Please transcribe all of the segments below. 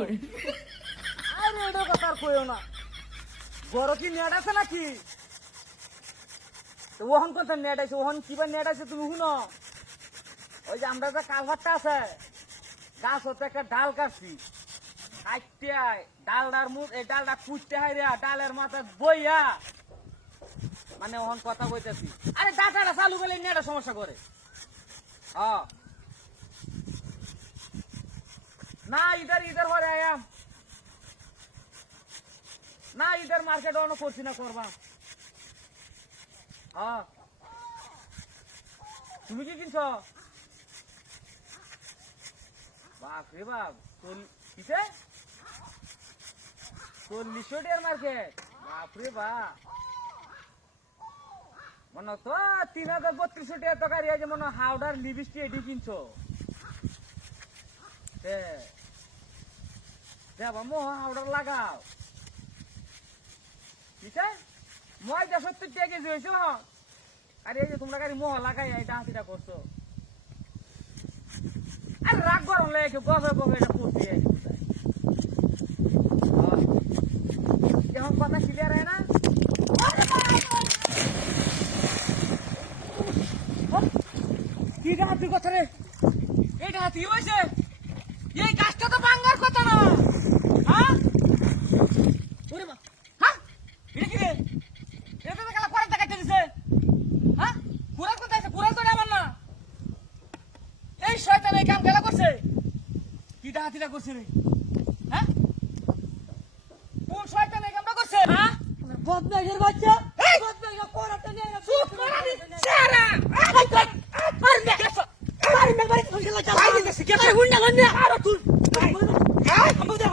আরে এটা কথা আর কইও না বড় কি নেট আছে নাকি তো ওহন কোন নেট আছে ওহন কিবা নেট আছে তুমি শুনো ওই যে আমরা যে কালভারটা আছে গাছ হতে একটা ডাল কাটছি কাটতে ডালটার মুখ এই ডালটা কুটতে হয় রে ডালের মাথা বইয়া মানে ওহন কথা কইতেছি আরে ডাটাটা চালু করলে নেটা সমস্যা করে হ্যাঁ না ইধার ঘরে আয়া না ইধার মার্কেট অন্য করছি না করবা হ্যাঁ তুমি কি কিনছ বাপ রে বাপ কিসে 40 টাকার মার্কেট বাপ রে বাপ মনে তো 3032 টাকা তরকারি আছে মনে হাওড়ার লিপস্টিক এটি কিনছো দেবা মোহ হাওড়ার লাগাও কিসে ময়দা 70 টাকা কেজি হয়েছে আরে এই যে তোমরা গাড়ি মোহ লাগাই এই ডাঁতিটা করছো আর রাগ গরম লাগে গবে গবে এটা করতে যখন কথা ক্লিয়ার হয় না কি ডাঁতির কথা রে এই ডাঁতি হয়েছে এই গাছটা তো ভাঙার কথা না হ্যাঁ ওরে মা হ্যাঁ এটা কি রে এটা তো কালা কোরাল টাকা দিছে হ্যাঁ কোরাল কোথায় আছে কোরাল তো আমার না এই শয়তান এই কাম গেলা করছে কি ডাহাতিটা করছে রে হ্যাঁ কোন শয়তান এই কামটা করছে হ্যাঁ বদমাইশের বাচ্চা বদমাইশা কোরাটা নিয়ে না চুপ করা দি সারা আরে মে বাড়ি থেকে চলা চালা আরে দেখি আরে হুন্ডা লন্না আরে তুই আমবুদা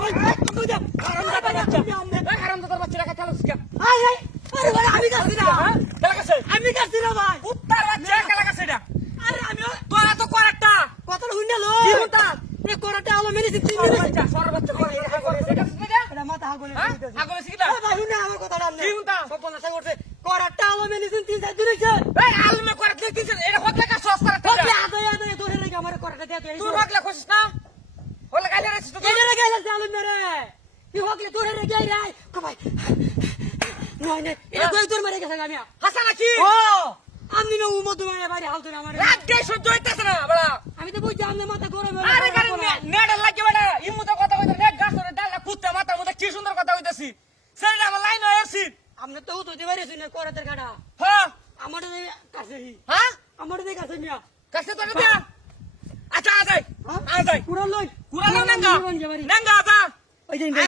হারামদাদা বাচ্চা রাখা চালু শিখা আরে ভাই আমি কাছি না কেলা কাছে আমি কাছি না ভাই উত্তর বাচ্চা কেলা কাছে এটা আরে আমি তোরা তো করাটা কতটা হুন্ডা লো কি হুন্ডা এ কোরাটা আলো মেরেছি তিন বাচ্চা সর বাচ্চা করে এটা করে এটা শিখা এটা মাথা হাগলে আগলে শিখা ভাই হুন্ডা আমার কথা না কি হুন্ডা সপনা করছে কোরাটা আলো মেরেছি তিন চার দিন হইছে এই আলমে করে দিছিস এটা হতলে কা সস্তা ওকে আদে ধরে রেখে আমার কোরাটা দে তুই হকলে কইছিস না হলে গাইলে রেছিস তো কেন রে গেল আলো মেরে ই হকলে ধরে রেখে রাই কো ভাই নয় নে এটা কই তোর মারে গেছে আমি হাসা নাকি ও আমি না উমো তোমার বাড়ি হাল তোর আমার রাত গে সহ্য হইতাছে না বড়া আমি তো বুঝছি আমি মাথা গরম আরে গাড়ি নেড়া লাগি বড়া ইমু তো কথা কইতে নেট গাছ ধরে ডালা কুত্তা মাথার মধ্যে কি সুন্দর কথা কইতাছি সেটা আমার লাইন হয়ে আসি আমনে তো তো দিবারে শুনে কোরাতের কাটা হ্যাঁ আমার কাছে হ্যাঁ আমার কাছে মিয়া কাছে তো দিয়া আচ্ছা আ যাই কুড়াল লই কুড়াল নাঙ্গা নাঙ্গা আ যা ওই যে